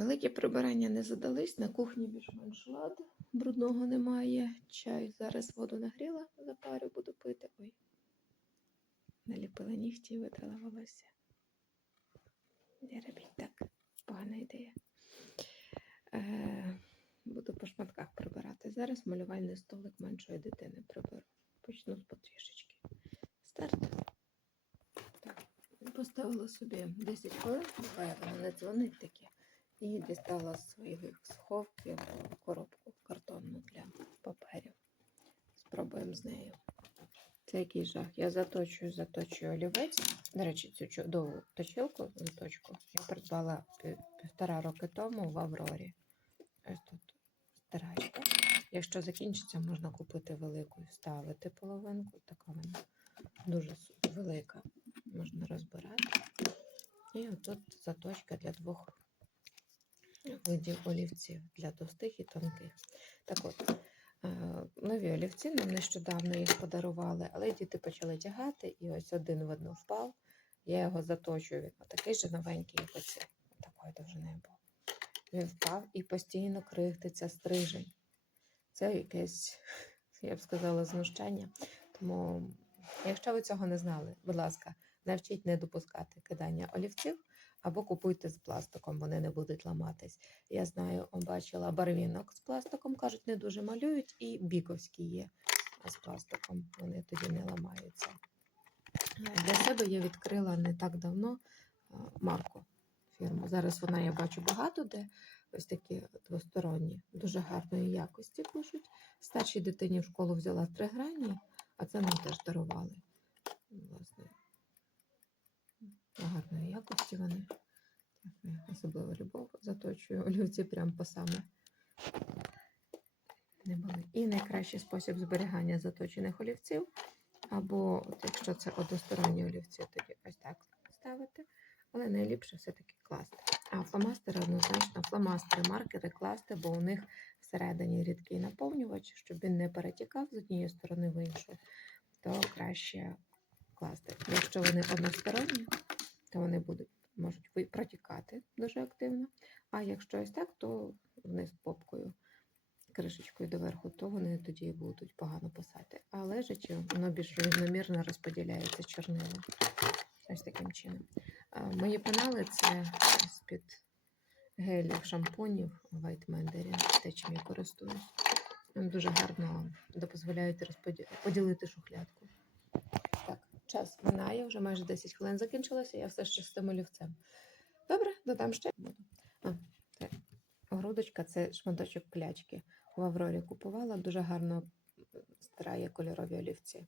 великі прибирання не задались. На кухні більш-менш лад. Брудного немає. Чай зараз воду нагріла, запарю буду пити. Ой. Наліпила нігті і витрала волосся. Не робіть так. Погана ідея. Е, буду по шматках прибирати. Зараз малювальний столик меншої дитини приберу. Почну з потрішечки. Старт. Так, поставила собі 10 хвилин, буває вона не дзвонить таке. І дістала з своїх сховків коробку картонну для паперів. Спробуємо з нею. Це який жах. Я заточую, заточую олівець. До речі, цю чудову точилку, заточку я придбала півтора роки тому в Аврорі. Ось тут стирачка. Якщо закінчиться, можна купити велику і вставити половинку. Така вона дуже велика. Можна розбирати. І отут заточка для двох видів олівців для товстих і тонких. Так от, е, нові олівці нам нещодавно їх подарували, але діти почали тягати, і ось один в одну впав. Я його заточую. Він такий же новенький, як оце. Такої довжини був. Він впав і постійно крихтиться стрижень. Це якесь, я б сказала, знущання. Тому, якщо ви цього не знали, будь ласка, навчіть не допускати кидання олівців або купуйте з пластиком, вони не будуть ламатись. Я знаю, бачила барвінок з пластиком, кажуть, не дуже малюють, і біковські є з пластиком, вони тоді не ламаються. Е, Для себе я відкрила не так давно е, марку фірму. Зараз вона, я бачу, багато де ось такі двосторонні, дуже гарної якості пишуть. Старшій дитині в школу взяла три грані, а це нам теж дарували. Власне, гарної якості вони. Особливо любов заточую олівці прямо по саме. Не були. І найкращий спосіб зберігання заточених олівців. Або, от якщо це односторонні олівці, тоді ось так ставити. Але найліпше все-таки класти. А фломастери однозначно фломастери, маркери класти, бо у них всередині рідкий наповнювач, щоб він не перетікав з однієї сторони в іншу, то краще класти. Якщо вони односторонні, то вони будуть можуть протікати дуже активно. А якщо ось так, то вниз попкою, кришечкою доверху, то вони тоді будуть погано писати. А лежачи, воно більш рівномірно розподіляється чорнило. Ось таким чином. Мої пенали це з-під гелів, шампунів White те, чим я користуюсь. Дуже гарно дозволяють розподі- поділити шухлядку. Час минає, вже майже 10 хвилин закінчилося, я все ще з олівцем. Добре, додам ще буду. А, це грудочка це шматочок клячки. В Аврорі купувала, дуже гарно стирає кольорові олівці.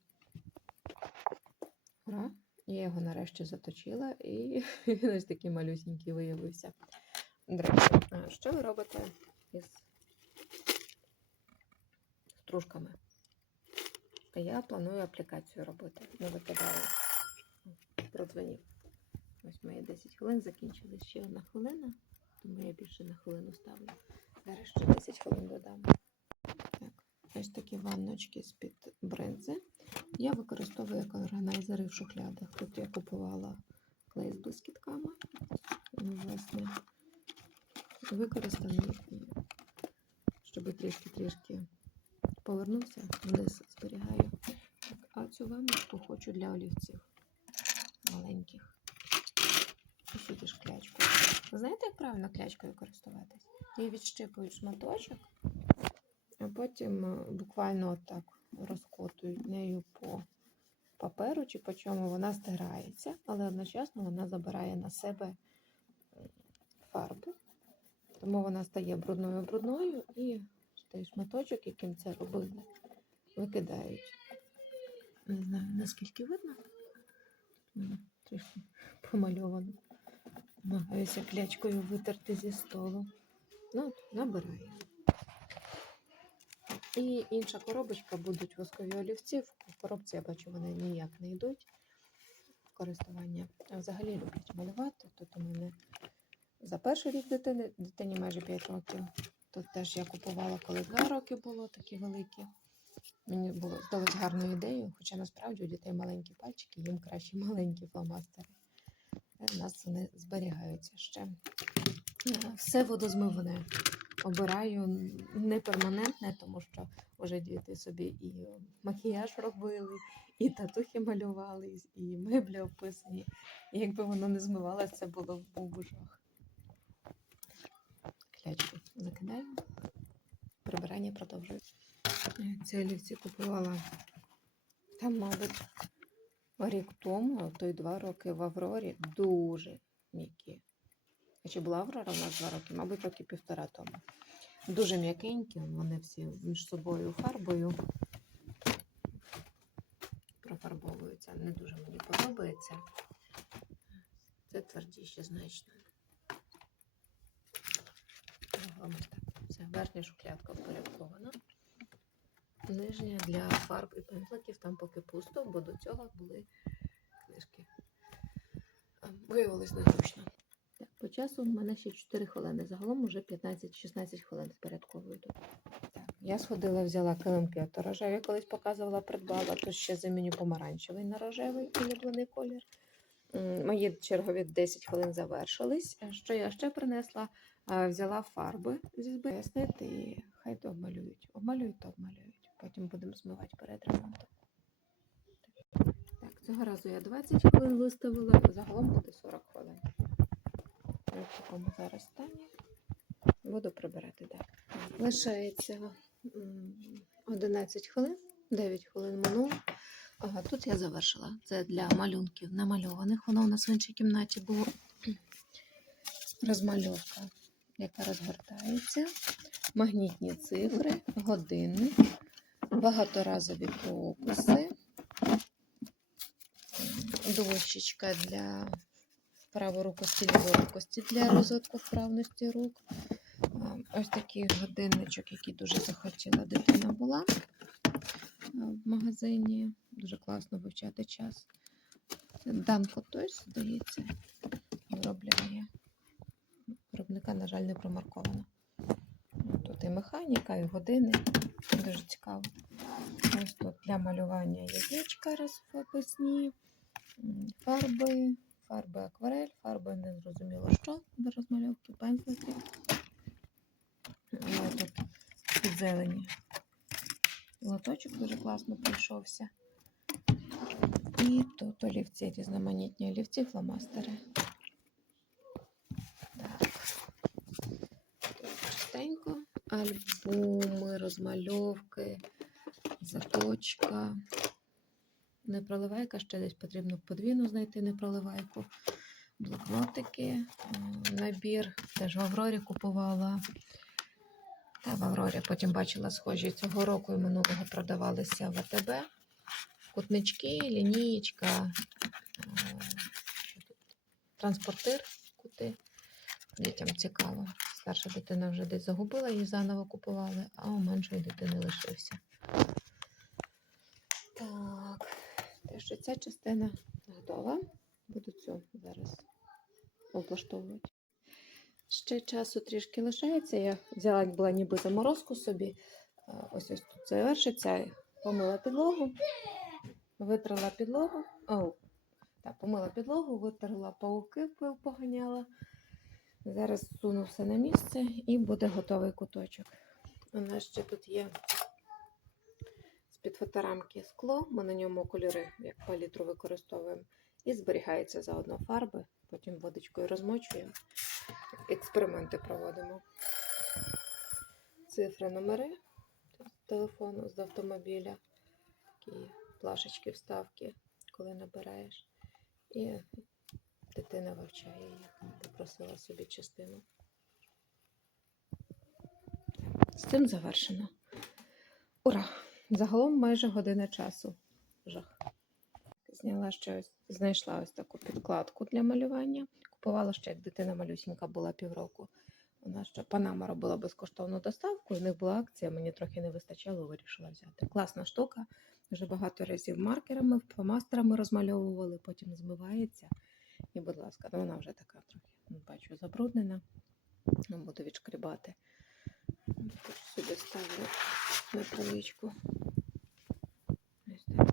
Ура! Я його нарешті заточила, і він ось такий малюсенький виявився. До що ви робите із стружками? А я планую аплікацію робити. Не викидаю. Продзвонів. Ось мої 10 хвилин закінчились. Ще одна хвилина, тому я більше на хвилину ставлю. Зараз ще 10 хвилин додам. Так, ось такі ванночки з-під бринзи. Я використовую як органайзери в шухлядах. Тут я купувала клей з блискітками. Ну, Власне, використаний, щоб трішки-трішки повернувся, вниз зберігаю. А цю ванночку хочу для олівців маленьких. І сюди ж клячку. Знаєте, як правильно клячкою користуватись? Її відщипують шматочок, а потім е, буквально отак розкотують нею по паперу чи по чому вона стирається, але одночасно вона забирає на себе фарбу. Тому вона стає брудною-брудною і той шматочок, яким це робили, викидають. Не знаю, наскільки видно. Воно трішки помальовано. Намагаюся клячкою витерти зі столу. Ну, от, набираю. І інша коробочка будуть воскові олівці. В коробці я бачу, вони ніяк не йдуть в користування. А взагалі люблять малювати. Тут у мене за перший рік дитини, дитині майже 5 років. Тут теж я купувала, коли 2 роки було такі великі. Мені було здалось гарною ідеєю, хоча насправді у дітей маленькі пальчики, їм краще маленькі фломастери. Е, У нас вони зберігаються ще Е, Все водозмиване. Обираю не перманентне, тому що вже діти собі і макіяж робили, і татухи малювали, і меблі описані. І якби воно не змивалося, це було б був жах. Клячку закидаємо. Прибирання продовжується. Ці олівці купувала там, мабуть, рік тому, а то й два роки в Аврорі дуже м'які. Чи була Аврора у нас два роки? Мабуть, роки півтора тому. Дуже м'якенькі, вони всі між собою фарбою профарбовуються. Не дуже мені подобається. Це твердіше значно. Все, верхня шухлядка впорядкована. Нижня для фарб і пензликів там поки пусто, бо до цього були книжки. Виявилось незручно. Так, по часу в мене ще 4 хвилини. Загалом уже 15-16 хвилин впорядковую тут. Так, я сходила, взяла килимки от рожеві, колись показувала, придбала. Тут ще заміню помаранчевий на рожевий улюблений колір. Мої чергові 10 хвилин завершились. Що я ще принесла? Взяла фарби зі збереснити і хай то обмалюють. Обмалюють, то обмалюють. Потім будемо змивати перед ремонтом. Так, цього разу я 20 хвилин виставила, загалом буде 40 хвилин. В такому зараз стані. Буду прибирати далі. Лишається 11 хвилин, 9 хвилин минуло. Ага, тут я завершила. Це для малюнків намальованих. Воно у нас в іншій кімнаті було розмальовка, яка розгортається, магнітні цифри, годинник, багаторазові прописи, дощечка для праворукості, ліворукості для розвитку вправності рук. Ось такий годинничок, який дуже захотіла дитина була в магазині. Дуже класно вивчати час. Данко Тойс, здається, виробляє. Виробника, на жаль, не промарковано. Тут і механіка, і години. Дуже цікаво. Ось тут для малювання яєчка розфокусні, м, фарби, фарби акварель, фарби незрозуміло що до розмальовки, пензлики. Тут під зелені. Лоточок дуже класно прийшовся. І тут олівці, різноманітні олівці, фломастери. Так. Тут чистенько. Альбоми, розмальовки, заточка. Непроливайка, ще десь потрібно подвійну знайти непроливайку. Блокнотики, набір. Теж в Аврорі купувала. Та в Аврорі потім бачила схожі цього року і минулого продавалися в АТБ. Кутнички, лінієчка, транспортир, кути. Дітям цікаво. Старша дитина вже десь загубила, її заново купували, а у меншої дитини лишився. Так, те, що ця частина готова. Буду цю зараз облаштовувати. Ще часу трішки лишається. Я взяла, була ніби заморозку собі. Ось ось тут завершиться. Помила підлогу, витрила підлогу. О, так, помила підлогу, витерла пауки, пил поганяла. Зараз суну все на місце і буде готовий куточок. У нас ще тут є з-під фоторамки скло. Ми на ньому кольори, як палітру використовуємо. І зберігається заодно фарби. Потім водичкою розмочуємо. Експерименти проводимо. Цифри, номери з телефону, з автомобіля. Такі плашечки, вставки, коли набираєш. І дитина вивчає їх. Попросила собі частину. З цим завершено. Ура! Загалом майже година часу. Жах. Зняла ще знайшла ось таку підкладку для малювання. Купувала ще, як дитина малюсінька була півроку. Вона ще Панама робила безкоштовну доставку, і в них була акція, мені трохи не вистачало, вирішила взяти. Класна штука. Вже багато разів маркерами, фломастерами розмальовували, потім змивається. І, будь ласка, ну вона вже така трохи, ну, бачу, забруднена. Ну, Буду відшкрібати. Тут сюди ставлю на поличку. Ось так.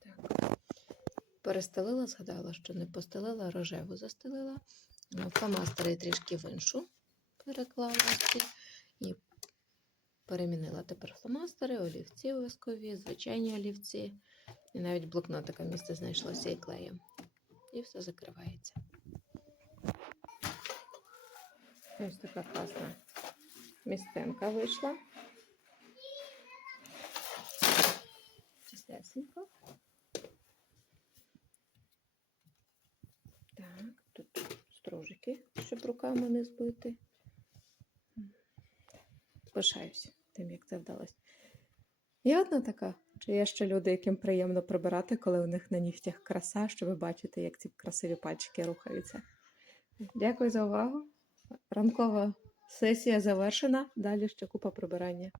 Так. Перестелила, згадала, що не постелила, рожеву застелила. Е, Фломастери трішки в іншу переклала і перемінила тепер фломастери, олівці воскові, звичайні олівці. І навіть блокнотика місце знайшлося і клеєм. І все закривається. Ось така класна містинка вийшла. Чистесенько. Так, тут стружики, щоб руками не збити. Пишаюся тим, як це вдалося. Я одна така. Чи є ще люди, яким приємно прибирати, коли у них на нігтях краса, щоб ви бачите, як ці красиві пальчики рухаються. Дякую за увагу. Ранкова сесія завершена. Далі ще купа прибирання.